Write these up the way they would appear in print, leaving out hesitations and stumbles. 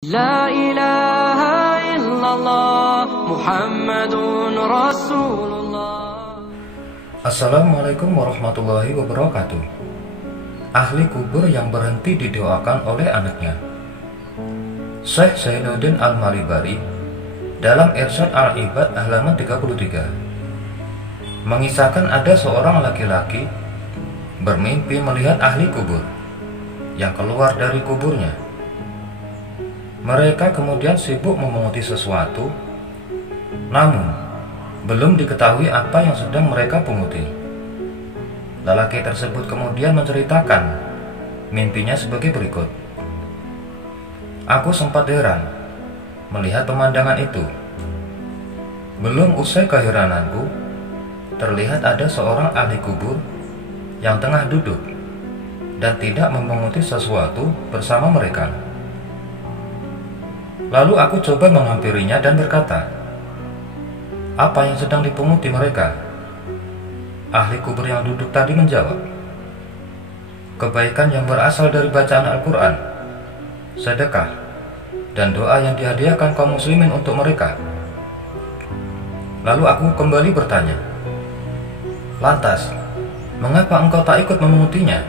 La ilaha illallah Muhammadun Rasulullah. Assalamualaikum warahmatullahi wabarakatuh. Ahli kubur yang berhenti didoakan oleh anaknya. Syekh Zainuddin Al-Maribari dalam Irsyad Al-Ibad halaman 33 mengisahkan ada seorang laki-laki bermimpi melihat ahli kubur yang keluar dari kuburnya. Mereka kemudian sibuk memunguti sesuatu, namun belum diketahui apa yang sedang mereka punguti. Lelaki tersebut kemudian menceritakan mimpinya sebagai berikut. Aku sempat heran melihat pemandangan itu. Belum usai keherananku, terlihat ada seorang ahli kubur yang tengah duduk dan tidak memunguti sesuatu bersama mereka. Lalu aku coba menghampirinya dan berkata, "Apa yang sedang dipunguti mereka?" Ahli kubur yang duduk tadi menjawab, "Kebaikan yang berasal dari bacaan Al-Quran, sedekah, dan doa yang dihadiahkan kaum muslimin untuk mereka." Lalu aku kembali bertanya, "Lantas, mengapa engkau tak ikut memungutinya?"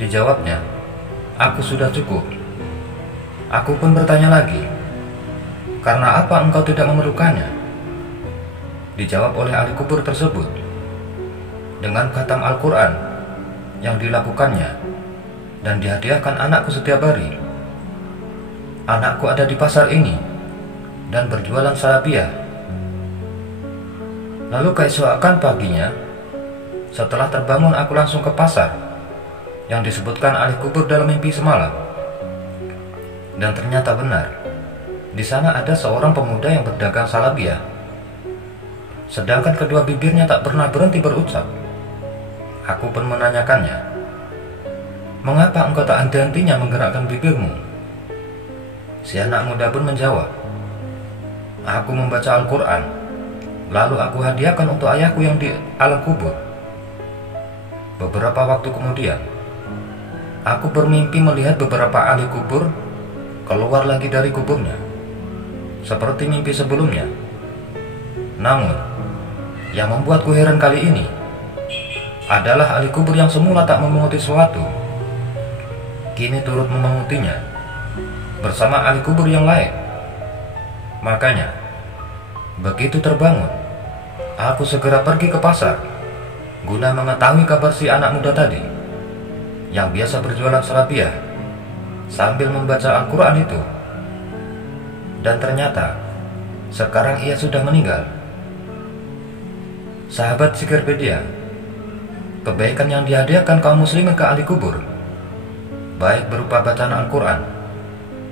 Dijawabnya, "Aku sudah cukup." Aku pun bertanya lagi, "Karena apa engkau tidak memerlukannya?" Dijawab oleh ahli kubur tersebut, "Dengan khatam Al-Quran yang dilakukannya dan dihadiahkan anakku setiap hari. Anakku ada di pasar ini dan berjualan salabiyah." Lalu keesokan paginya, setelah terbangun aku langsung ke pasar yang disebutkan ahli kubur dalam mimpi semalam. Dan ternyata benar, di sana ada seorang pemuda yang berdagang salabiyah. Sedangkan kedua bibirnya tak pernah berhenti berucap. Aku pun menanyakannya, "Mengapa engkau tak henti-hentinya menggerakkan bibirmu?" Si anak muda pun menjawab, "Aku membaca Al-Quran, lalu aku hadiahkan untuk ayahku yang di alam kubur." Beberapa waktu kemudian, aku bermimpi melihat beberapa ahli kubur keluar lagi dari kuburnya, seperti mimpi sebelumnya. Namun, yang membuatku heran kali ini adalah ahli kubur yang semula tak memunguti sesuatu, kini turut memungutinya bersama ahli kubur yang lain. Makanya, begitu terbangun, aku segera pergi ke pasar guna mengetahui kabar si anak muda tadi yang biasa berjualan salabiyah sambil membaca Al-Quran itu. Dan ternyata sekarang ia sudah meninggal. Sahabat Zikirpedia, kebaikan yang dihadiahkan kaum muslimin ke ahli kubur, baik berupa bacaan Al-Quran,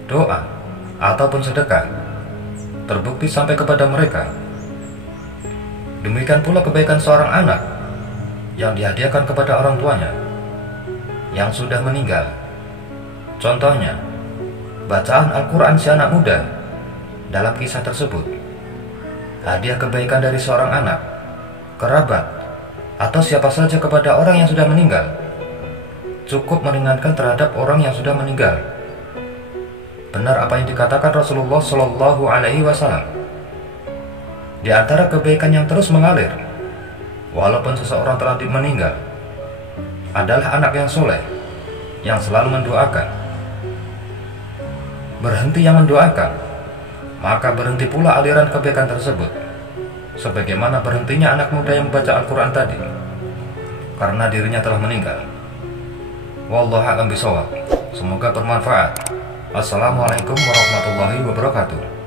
doa, ataupun sedekah, terbukti sampai kepada mereka. Demikian pula kebaikan seorang anak yang dihadiahkan kepada orang tuanya yang sudah meninggal. Contohnya, bacaan Al-Quran si anak muda dalam kisah tersebut. Hadiah kebaikan dari seorang anak, kerabat, atau siapa saja kepada orang yang sudah meninggal cukup meringankan terhadap orang yang sudah meninggal. Benar apa yang dikatakan Rasulullah Shallallahu Alaihi Wasallam. Di antara kebaikan yang terus mengalir walaupun seseorang telah meninggal adalah anak yang soleh yang selalu mendoakan. Berhenti yang mendoakan, maka berhenti pula aliran kebaikan tersebut, sebagaimana berhentinya anak muda yang membaca Al-Quran tadi, karena dirinya telah meninggal. Wallahu a'lam bishawab. Semoga bermanfaat. Assalamualaikum warahmatullahi wabarakatuh.